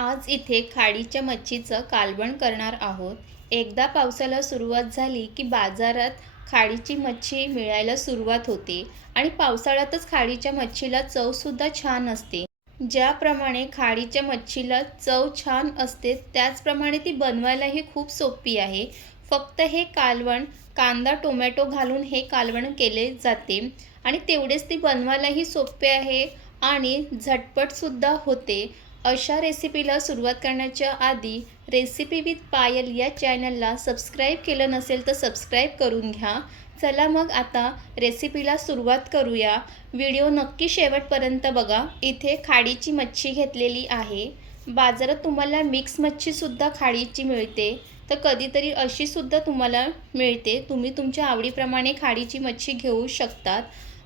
आज इथे खाडीच्या मच्छीचं कालवण करणार आहोत. एकदा पावसाला सुरुवात झाली की बाजारात खाडीची मच्छी मिळायला सुरुवात होते आणि पावसाळ्यातच खाडीच्या मच्छीला चवसुद्धा छान असते. ज्याप्रमाणे खाडीच्या मच्छीला चव छान असते त्याचप्रमाणे ती बनवायलाही खूप सोपी आहे. फक्त हे कालवण कांदा टोमॅटो घालून हे कालवण केले जाते आणि तेवढेच ती बनवायलाही सोपे आहे आणि झटपटसुद्धा होते. अशा रेसिपीला सुरुवात करण्याच्या आधी रेसिपी विथ पायल या चॅनलला सबस्क्राईब केलं नसेल तर सबस्क्राईब करून घ्या. चला मग आता रेसिपीला सुरुवात करूया. व्हिडिओ नक्की शेवटपर्यंत बघा. इथे खाडीची मच्छी घेतलेली आहे. बाजारात तुम्हाला मिक्स मच्छीसुद्धा खाडीची मिळते. तर कधीतरी अशीसुद्धा तुम्हाला मिळते. तुम्ही तुमच्या आवडीप्रमाणे खाडीची मच्छी घेऊ शकतात.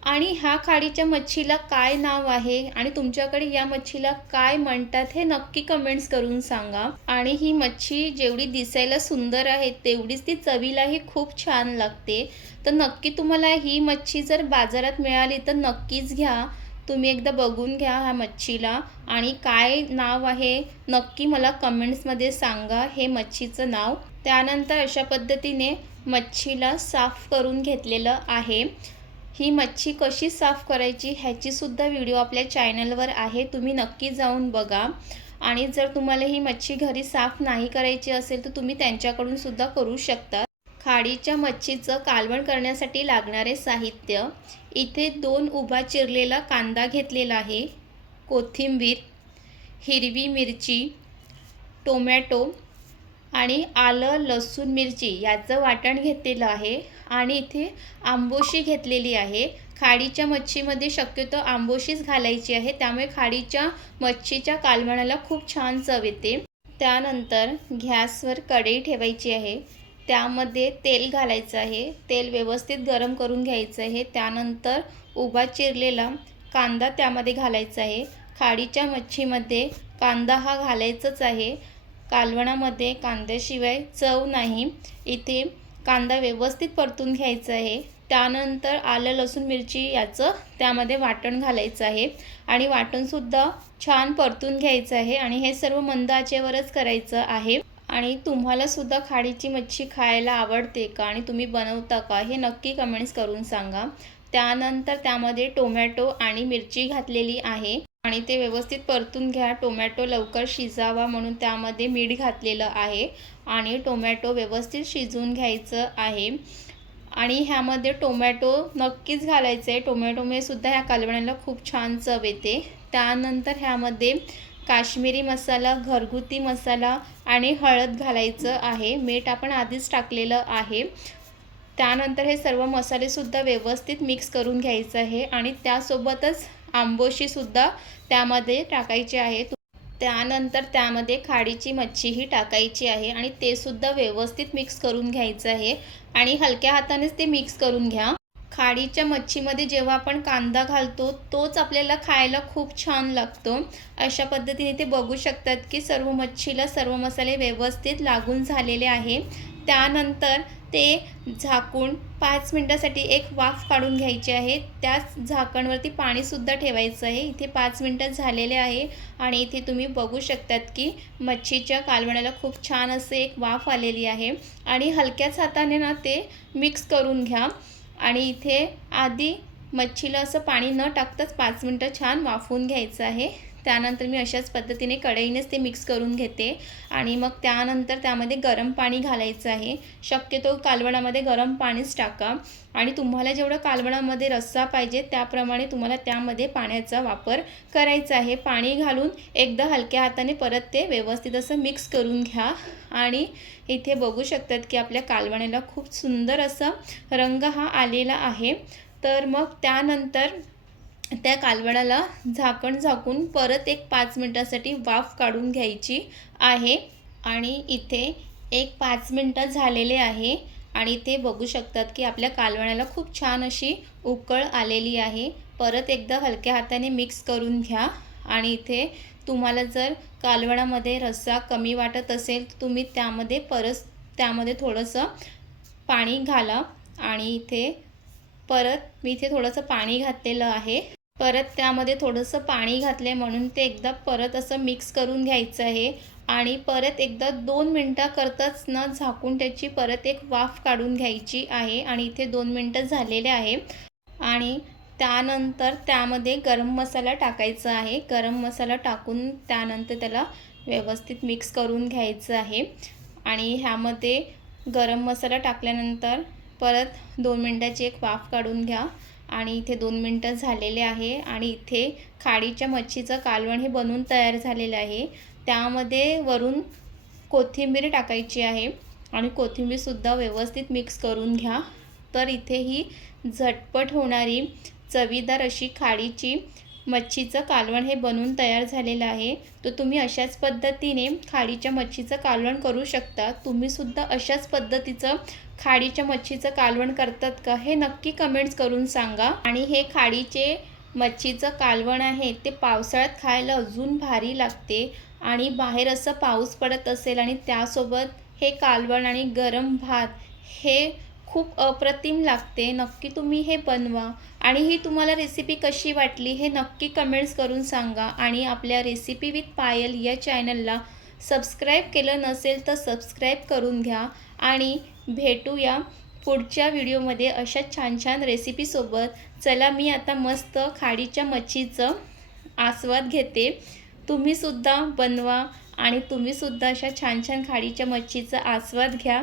आणि ह्या खाडीच्या मच्छीला काय नाव आहे? आणि तुमच्याकडे या मच्छीला काय म्हणतात हे नक्की कमेंट्स करून सांगा. आणि ही मच्छी जेवढी दिसायला सुंदर आहे तेवढीच ती चवीलाही खूप छान लागते. तर नक्की तुम्हाला ही मच्छी जर बाजारात मिळाली तर नक्कीच घ्या. तुम्ही एकदा बघून घ्या ह्या मच्छीला. आणि काय नाव आहे नक्की मला कमेंट्समध्ये सांगा हे मच्छीचं नाव. त्यानंतर अशा पद्धतीने मच्छीला साफ करून घेतलेलं आहे. ही मच्छी कशी साफ करायची ह्याचीसुद्धा व्हिडिओ आपल्या चॅनलवर आहे. तुम्ही नक्की जाऊन बघा. आणि जर तुम्हाला ही मच्छी घरी साफ नाही करायची असेल तर तुम्ही त्यांच्याकडून सुद्धा करू शकता. खाडीच्या मच्छीचं कालवण करण्यासाठी लागणारे साहित्य. इथे दोन उभा चिरलेला कांदा घेतलेला आहे. कोथिंबीर हिरवी मिरची टोमॅटो आणि आलं लसूण मिरची याचं वाटण घेतलेलं आहे. आणि इथे आंबोशी घेतलेली आहे. खाडीच्या मच्छीमध्ये शक्यतो आंबोशीच घालायची आहे. त्यामुळे खाडीच्या मच्छीच्या कालवणाला खूप छान चव येते. त्यानंतर गॅसवर कढई ठेवायची आहे. त्यामध्ये तेल घालायचं आहे. तेल व्यवस्थित गरम करून घ्यायचं आहे. त्यानंतर उभा चिरलेला कांदा त्यामध्ये घालायचा आहे. खाडीच्या मच्छीमध्ये कांदा हा घालायचाच आहे. कालवणामध्ये कांद्याशिवाय चव नाही. इथे कांदा व्यवस्थित परतून घ्यायचा आहे. त्यानंतर आलं लसूण मिरची याचं त्यामध्ये वाटण घालायचं आहे. आणि वाटणसुद्धा छान परतून घ्यायचं आहे आणि हे सर्व मंद आचेवरच करायचं आहे. आणि तुम्हाला सुद्धा खाडीची मच्छी खायला आवडते का आणि तुम्ही बनवता का हे नक्की कमेंट्स करून सांगा. त्यानंतर त्यामध्ये टोमॅटो आणि मिरची घातलेली आहे. आणि ते व्यवस्थित परतून घ्या. टोमॅटो लवकर शिजावा म्हणून त्यामध्ये मीठ घातलेलं आहे आणि टोमॅटो व्यवस्थित शिजवून घ्यायचं आहे. आणि ह्यामध्ये टोमॅटो नक्कीच घालायचं आहे टोमॅटोमुळे सुद्धा ह्या कालवण्याला खूप छान चव येते. त्यानंतर ह्यामध्ये काश्मीरी मसाला घरगुती मसाला आणि हळद घालायचं आहे. मीठ आपण आधीच टाकलेलं आहे. त्यानंतर हे सर्व मसालेसुद्धा व्यवस्थित मिक्स करून घ्यायचं आहे आणि त्यासोबतच आंबोशीसुद्धा त्यामध्ये टाकायची आहे. त्यानंतर त्यामध्ये खाडीची मच्छीही टाकायची आहे आणि ते सुद्धा व्यवस्थित मिक्स करून घ्यायचं आहे. आणि हलक्या हातानेच ते मिक्स करून घ्या. खाडीच्या मच्छीमध्ये जेव्हा आपण कांदा घालतो तोच आपल्याला खायला खूप छान लागतो. अशा पद्धतीने ते बघू शकतात की सर्व मच्छीला सर्व मसाले व्यवस्थित लागून झालेले आहे. त्यानंतर ते झाकून पाच मिनटासाठी एक वाफ काढून घ्यायची आहे. त्याच झाकणवरती पाणीसुद्धा ठेवायचं आहे. इथे पाच मिनटं झालेले आहे आणि इथे तुम्ही बघू शकतात की मच्छीच्या कालवणाला खूप छान असे एक वाफ आलेली आहे. आणि हलक्याच हाताने ना ते मिक्स करून घ्या. आणि इथे आधी मच्छीला असं पाणी न टाकताच पाच मिनटं छान वाफवून घ्यायचं आहे. त्यानंतर मी अशाच पद्धतीने कढईनेच ते मिक्स करून घेते. आणि मग त्यानंतर त्यामध्ये गरम पाणी घालायचं आहे. शक्यतो कालवणामध्ये गरम पाणीच टाका. आणि तुम्हाला जेवढं कालवणामध्ये रस्सा पाहिजे त्याप्रमाणे तुम्हाला त्यामध्ये पाण्याचा वापर करायचा आहे. पाणी घालून एकदा हलक्या हाताने परत ते व्यवस्थित असं मिक्स करून घ्या. आणि इथे बघू शकतात की आपल्या कालवण्याला खूप सुंदर असा रंग हा आलेला आहे. तर मग त्यानंतर त्या कालवणाला झाकण झाकून परत एक पाच मिनटासाठी वाफ काढून घ्यायची आहे. आणि इथे एक पाच मिनटं झालेले आहे. आणि इथे बघू शकतात की आपल्या कालवणाला खूप छान अशी उकळ आलेली आहे. परत एकदा हलक्या हाताने मिक्स करून घ्या. आणि इथे तुम्हाला जर कालवणामध्ये रस्सा कमी वाटत असेल तर तुम्ही त्यामध्ये परत त्यामध्ये थोडंसं पाणी घाला. आणि इथे परत मी इथे थोडंसं पाणी घातलेलं आहे. परत त्यामध्ये थोडंसं पाणी घातले म्हणून ते एकदा परत असं मिक्स करून घ्यायचं आहे. आणि परत एकदा दोन मिनटाकरताच न झाकून त्याची परत एक वाफ काढून घ्यायची आहे. आणि इथे दोन मिनटं झालेले आहे. आणि त्यानंतर त्यामध्ये गरम मसाला टाकायचा आहे. गरम मसाला टाकून त्यानंतर त्याला व्यवस्थित मिक्स करून घ्यायचं आहे. आणि ह्यामध्ये गरम मसाला टाकल्यानंतर परत दोन मिनटाची एक वाफ काढून घ्या. आणि इथे दोन मिनटं झालेले आहे. आणि इथे खाडीच्या मच्छीचं कालवण हे बनवून तयार झालेलं आहे. त्यामध्ये वरून कोथिंबीर टाकायची आहे. आणि कोथिंबीरसुद्धा व्यवस्थित मिक्स करून घ्या. तर इथे ही झटपट होणारी चवीदार अशी खाडीची मच्छीचं कालवण हे बनवून तयार झालेलं आहे. तर तुम्ही अशाच पद्धतीने खाडीच्या मच्छीचं कालवण करू शकता. तुम्हीसुद्धा अशाच पद्धतीचं खाडीच्या मच्छीचं कालवण करतात का हे नक्की कमेंट्स करून सांगा. आणि हे खाडीचे मच्छीचं कालवण आहे ते पावसाळ्यात खायला अजून भारी लागते. आणि बाहेर असं पाऊस पडत असेल आणि त्यासोबत हे कालवण आणि गरम भात हे खूप अप्रतिम लागते. नक्की तुम्ही हे बनवा. आणि ही तुम्हाला रेसिपी कशी वाटली हे नक्की कमेंट्स करून सांगा. आणि आपल्या रेसिपी विथ पायल या चॅनलला सबस्क्राईब केलं नसेल तर सबस्क्राईब करून घ्या. आणि भेटूया पुढच्या व्हिडिओमध्ये अशा छान छान रेसिपीसोबत चला मी आता मस्त खाडीच्या मच्छीचं आस्वाद घेते. तुम्हीसुद्धा बनवा आणि तुम्हीसुद्धा अशा छान छान खाडीच्या मच्छीचा आस्वाद घ्या.